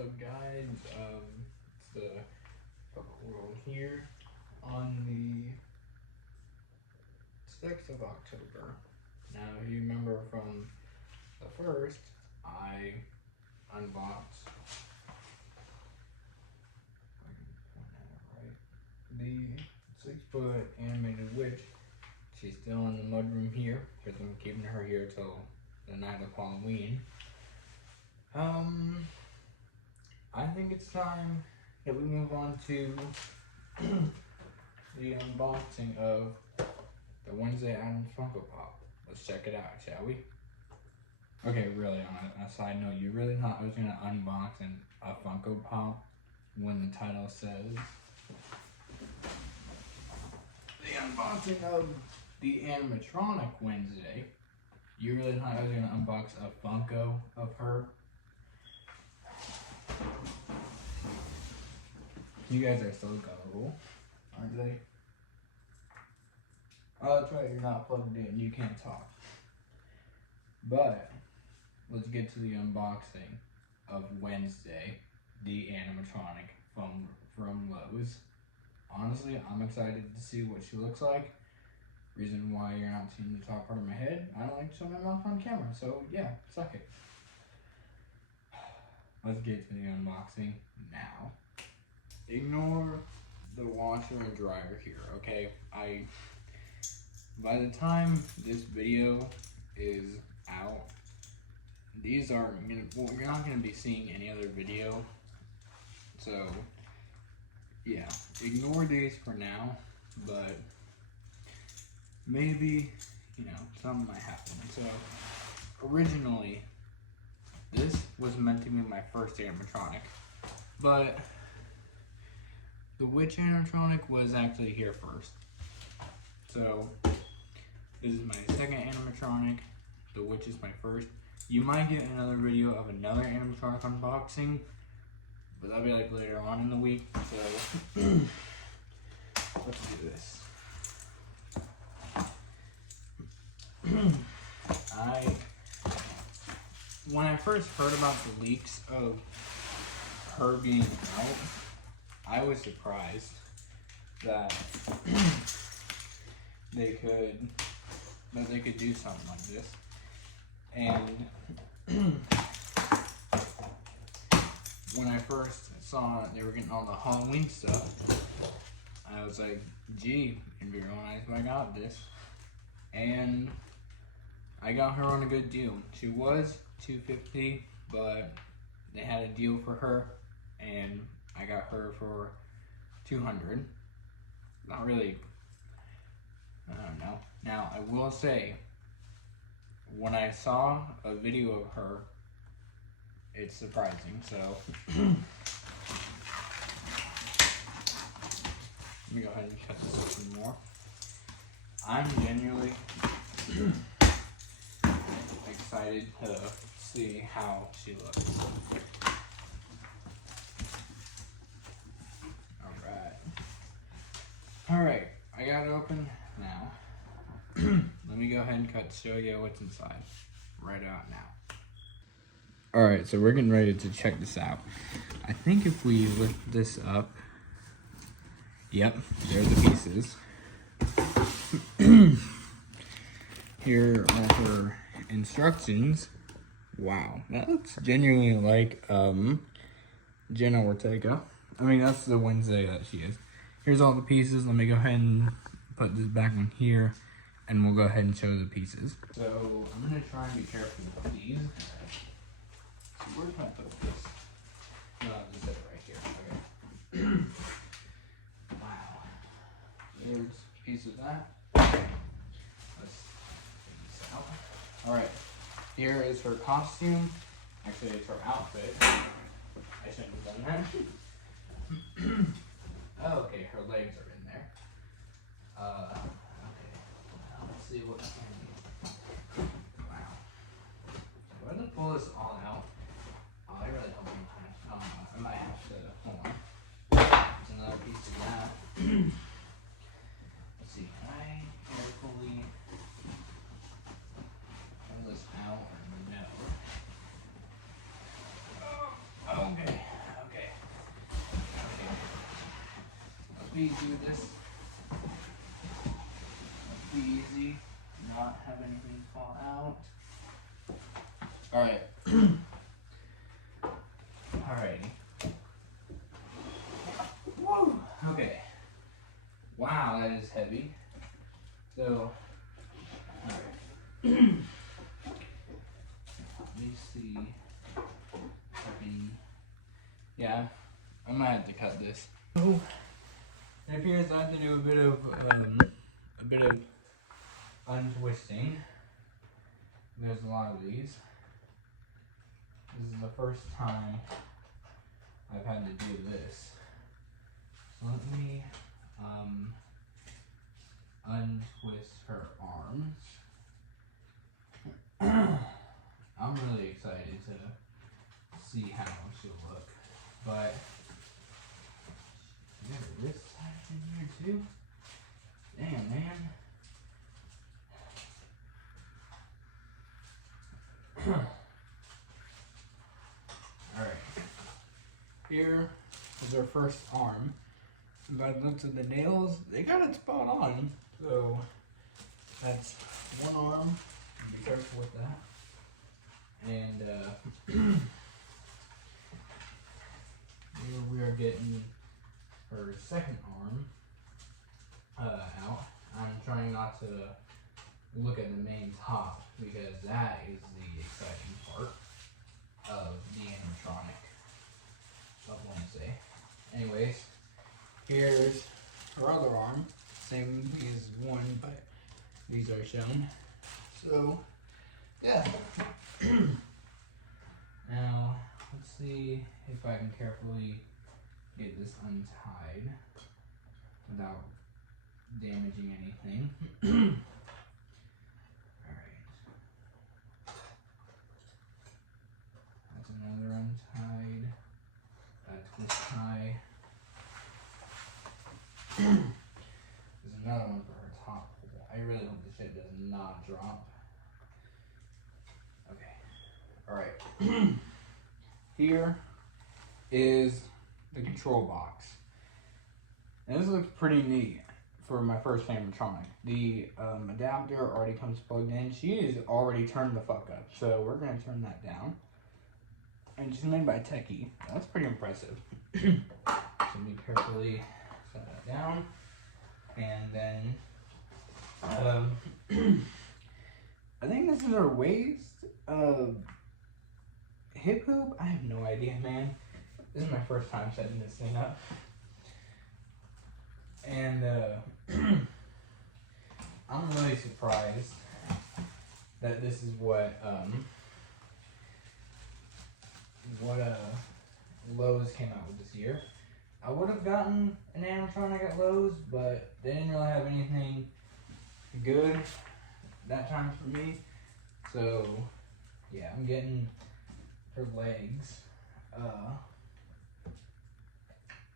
up, guys? It's the Puppet World here on the 6th of October. Now, if you remember from the 1st, I unboxed, if I can point at it right, the 6-foot animated witch. She's still in the mudroom here because I'm keeping her here till the night of Halloween. I think it's time that we move on to the unboxing of the Wednesday Addams Funko Pop. Let's check it out, shall we? Okay, really, on a side note, you really thought I was gonna unbox a Funko Pop when the title says the unboxing of the Animatronic Wednesday? You really thought I was gonna unbox a Funko of her? You guys are so gullible, aren't they? Oh, that's right, you're not plugged in, you can't talk. But, let's get to the unboxing of Wednesday, the animatronic from Lowe's. Honestly, I'm excited to see what she looks like. Reason why you're not seeing the top part of my head, I don't like to show my mouth on camera, so yeah, suck it. Let's get to the unboxing now. Ignore the washer and dryer here, okay? By the time this video is out, these are you're not gonna be seeing any other video. So yeah, ignore these for now, but maybe, something might happen. So originally, this was meant to be my first animatronic, but the witch animatronic was actually here first. So this is my second animatronic. The witch is my first. You might get another video of another animatronic unboxing, but that'll be like later on in the week. So let's do this. When I first heard about the leaks of her being out, I was surprised that they could do something like this. And when I first saw they were getting all the Halloween stuff, I was like, gee, it'd be real nice if I got this. And I got her on a good deal. She was $250, but they had a deal for her, and I got her for $200. Not really, I don't know. Now, I will say, when I saw a video of her, it's surprising, so let me go ahead and cut this open more. I'm genuinely excited to see how she looks. Alright, I got it open now. Let me go ahead and show you what's inside right out now. Alright, so we're getting ready to check this out. I think if we lift this up, yep, there are the pieces. Here are her instructions. Wow, that looks genuinely like Jenna Ortega. I mean, that's the Wednesday that she is. Here's all the pieces. Let me go ahead and put this back on here, and we'll go ahead and show the pieces. So I'm gonna try and be careful with these. So where can I put this? No, just put it right here. Okay. Wow. There's a piece of that. Let's take this out. All right. Here is her costume. Actually, it's her outfit. I shouldn't have done that. Okay, her legs are in there. Okay, now let's see what can be. Wow. So I'm gonna pull this all out. Oh, I really hope I might have to, hold on. There's another piece of that. Let's see, can I carefully pull this out or no? Okay. hopefully do this. Be easy, not have anything fall out. Alright. Alrighty. Woo! Okay. Wow, that is heavy. So, alright. Let me see. Yeah, I might have to cut this. So, it appears I have to do a bit of untwisting. There's a lot of these. This is the first time I've had to do this. So let me untwist her arms. I'm really excited to see how she'll look. But you got this side in here too? Damn, man. Alright. Here is our first arm. By the looks of the nails, they got it spot on. So that's one arm. Be careful with that. And here we are getting her second arm out. I'm trying not to look at the main top because that is the exciting part of the animatronic of Wednesday. Anyways, here's her other arm. Same as one, but these are shown. So, yeah. Now, let's see if I can carefully get this untied without damaging anything. Alright. That's another untied. Twist tie. There's another one for her top hole. I really hope this shit does not drop. Okay. Alright. Here is the control box. And this looks pretty neat for my first animatronic. The adapter already comes plugged in. She is already turned the fuck up. So we're going to turn that down. And she's made by Techie. That's pretty impressive. So we carefully set that down. And then I think this is her waist. Hip hoop? I have no idea, man. This is my first time setting this thing up. And I'm really surprised that this is what Lowe's came out with this year. I would have gotten an animatronic at Lowe's, but they didn't really have anything good that time for me. So yeah, I'm getting her legs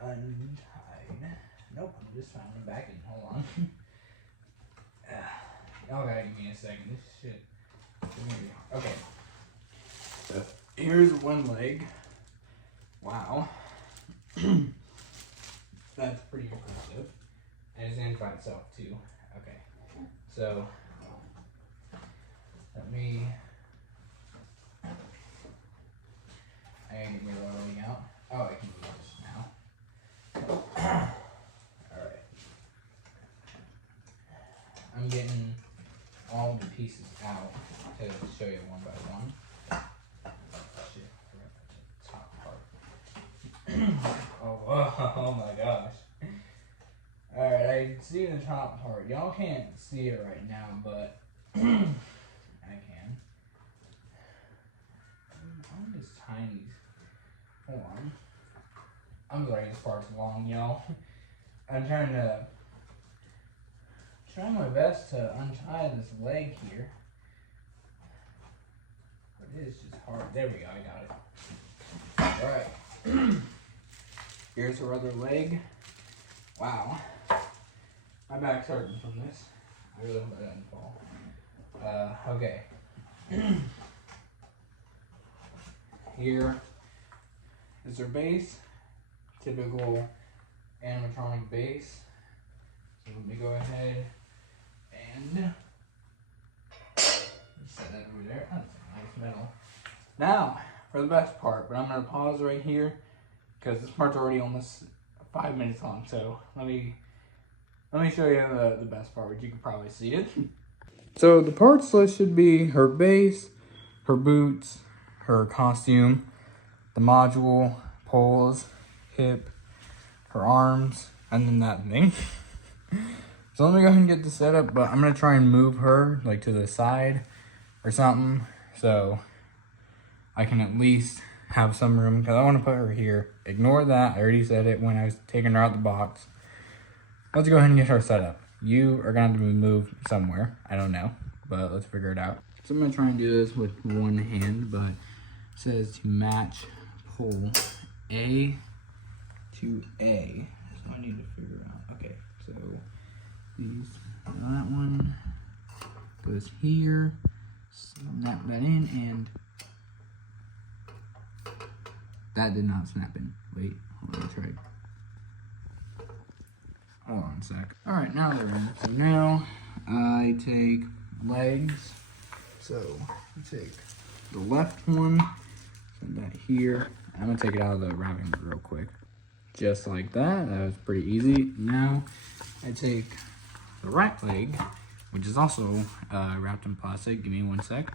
untied. Nope, I'm just finding them back in. Hold on. Y'all gotta give me a second. This shit. Okay. So here's one leg. Wow. That's pretty impressive. And it's in by itself too. Okay. So let me. I gotta get my leg out. Oh, I can do this now. Alright. I'm getting all the pieces out to show you one by one. Shit, top part. Oh my gosh. Alright, I see the top part. Y'all can't see it right now, but I can. I'm just tiny. Hold on. I'm sorry, this part's long, y'all. I'm trying my best to untie this leg here. But it is just hard. There we go, I got it. Alright. Here's her other leg. Wow. My back's hurting from this. I really hope I didn't fall. Okay. Here is her base. Typical animatronic base. So let me go ahead and set that over there. That's a nice metal. Now for the best part, but I'm gonna pause right here because this part's already almost 5 minutes long. So let me show you the best part, which you can probably see it. So the parts list should be her base, her boots, her costume, the module, poles, hip, her arms, and then that thing. So let me go ahead and get this set up, but I'm gonna try and move her like to the side or something so I can at least have some room, because I want to put her here. Ignore that, I already said it when I was taking her out the box. Let's go ahead and get her set up. You are gonna have to move somewhere, I don't know, but let's figure it out. So I'm gonna try and do this with one hand, but it says to match pole A to A. So I need to figure out, okay, so that one goes here, snap that in, and that did not snap in. Wait, hold on, try. Hold on a sec. All right, now they're in. So now I take legs. So I take the left one, send that here. I'm gonna take it out of the wrapping real quick. Just like that, that was pretty easy. Now I take the right leg, which is also wrapped in plastic. Give me one sec.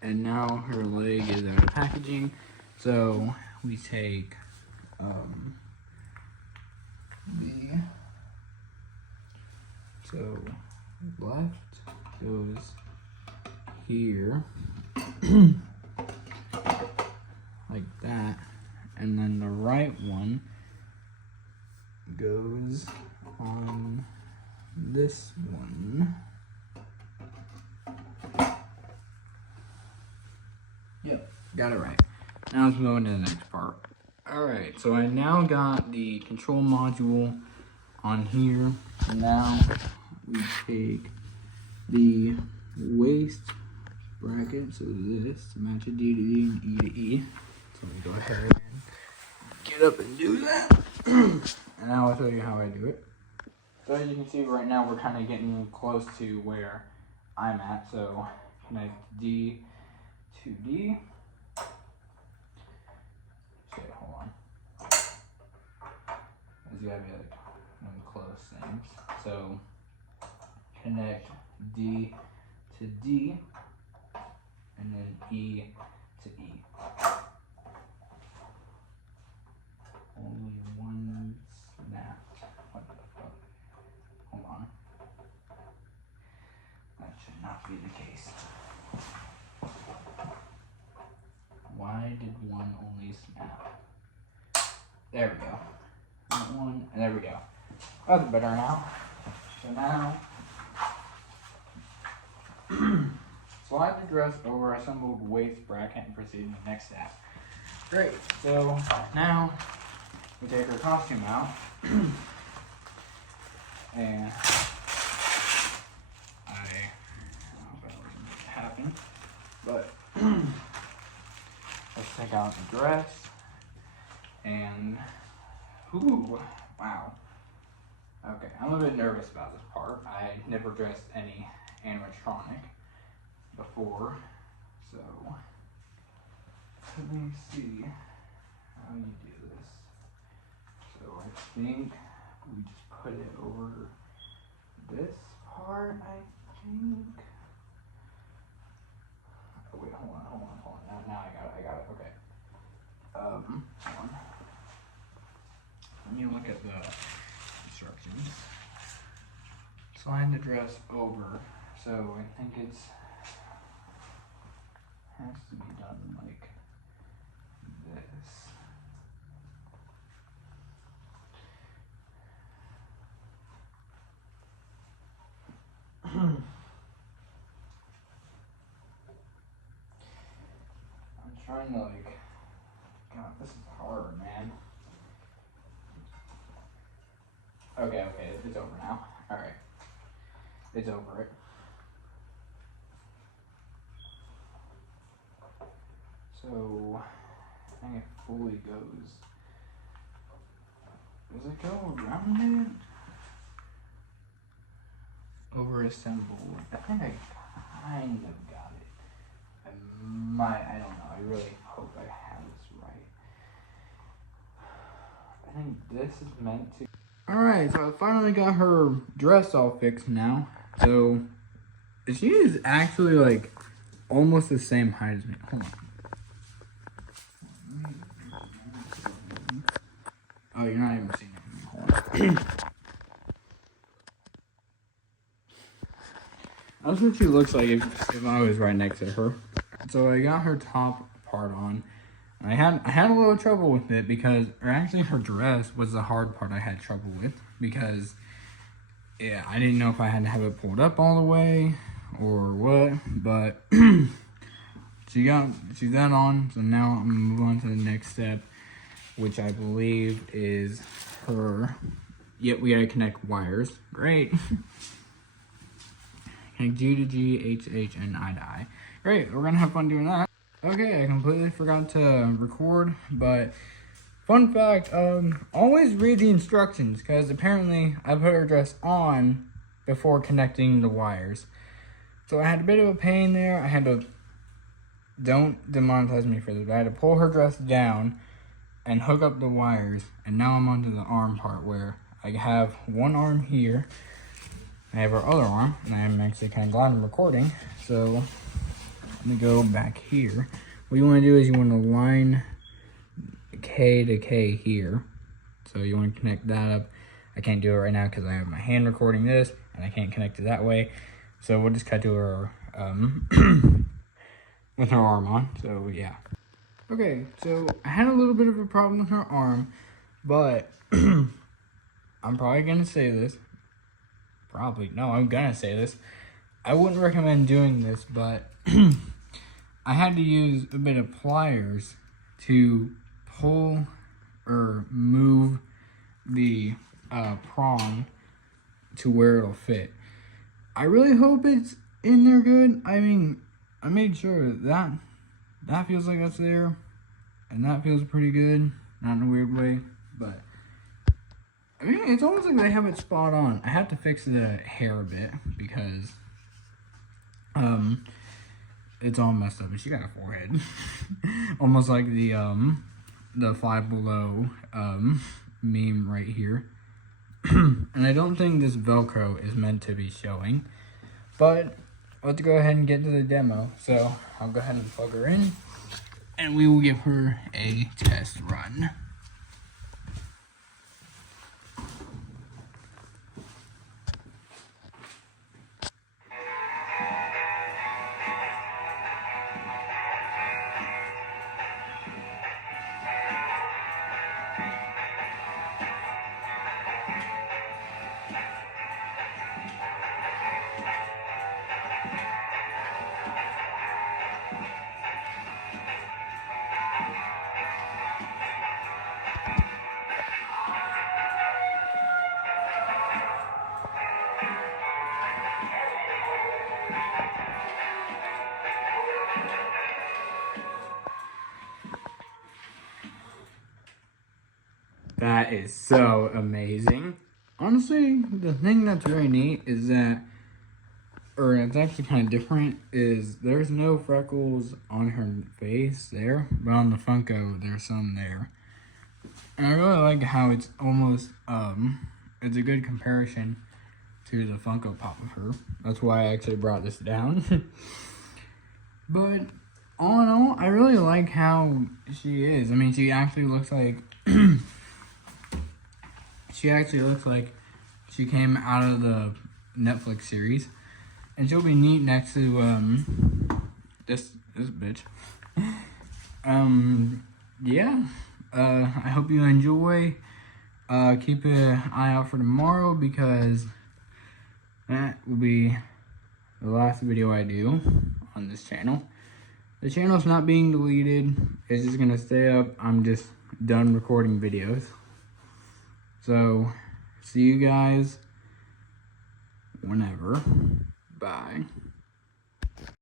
And now her leg is out of packaging. So we take so left goes here like that, and then the right one goes on this one. Yep, got it right. Now let's move on to the next part. Alright, so I now got the control module on here. Now we take the waist bracket, so this to match a D to D and E to E. So let me go ahead and get up and do that. And now I'll show you how I do it. So as you can see right now, we're kind of getting close to where I'm at. So connect D to D. Okay, hold on. As you have like close things. So connect D to D, and then E to E. Only one snap. What the fuck? Hold on. That should not be the case. Why did one only snap? There we go. That one, and there we go. That's better now. So now, slide the dress over assembled waist bracket and proceed to the next step. Great. So now we take our costume out, and I don't know if that was happen, but let's take out the dress, and ooh, wow. Okay, I'm a bit nervous about this part. I never dressed any animatronic before, so let me see how you do this. So I think we just put it over this part, I think. Oh wait, hold on. Now I got it, okay. Hold on. Let me look at the instructions. Slide the dress over, so I think it's has to be done like this. I'm trying to like, God, this is hard, man. Okay, it's over now. Alright. It's over it. So, I think it fully goes Does it go around it? Overassembled. I think I kind of got it. I don't know. I really hope I have this right. I think this is meant to. Alright, so I finally got her dress all fixed now. So, she is actually like almost the same height as me. Hold on. Oh, you're not even seeing it. Hold on. That's what she looks like if I was right next to her. So I got her top part on. I had a little trouble with it because, or actually her dress was the hard part I had trouble with because, yeah, I didn't know if I had to have it pulled up all the way or what, but she's that on. So now I'm gonna move on to the next step, which I believe is her. Yep, we gotta connect wires. Great. Connect G to G, H to H, and I to I. Great, we're gonna have fun doing that. Okay, I completely forgot to record, but fun fact, always read the instructions, because apparently I put her dress on before connecting the wires. So I had a bit of a pain there. I had to, don't demonetize me for this, but I had to pull her dress down and hook up the wires, and now I'm onto the arm part where I have one arm here, I have her other arm, and I'm actually kind of glad I'm recording, so I'm gonna go back here. What you want to do is you want to line K to K here. So you want to connect that up. I can't do it right now because I have my hand recording this and I can't connect it that way. So we'll just cut to her with her arm on. So yeah. Okay, so I had a little bit of a problem with her arm, but I'm probably gonna say this. I'm gonna say this. I wouldn't recommend doing this, but I had to use a bit of pliers to pull or move the prong to where it'll fit. I really hope it's in there good. I mean, I made sure that feels like that's there, and that feels pretty good. Not in a weird way, but I mean, it's almost like they have it spot on. I have to fix the hair a bit because it's all messed up, and she got a forehead. Almost like the Five Below meme right here. And I don't think this Velcro is meant to be showing, but let's go ahead and get to the demo. So I'll go ahead and plug her in, and we will give her a test run. That is so amazing. Honestly, the thing that's very neat is that, or it's actually kind of different, is there's no freckles on her face there, but on the Funko, there's some there. And I really like how it's almost, it's a good comparison to the Funko Pop of her. That's why I actually brought this down. But all in all, I really like how she is. I mean, she actually looks like she came out of the Netflix series, and she'll be neat next to this bitch. Yeah. I hope you enjoy. Keep an eye out for tomorrow because that will be the last video I do on this channel. The channel's not being deleted. It's just gonna stay up. I'm just done recording videos. So, see you guys whenever. Bye.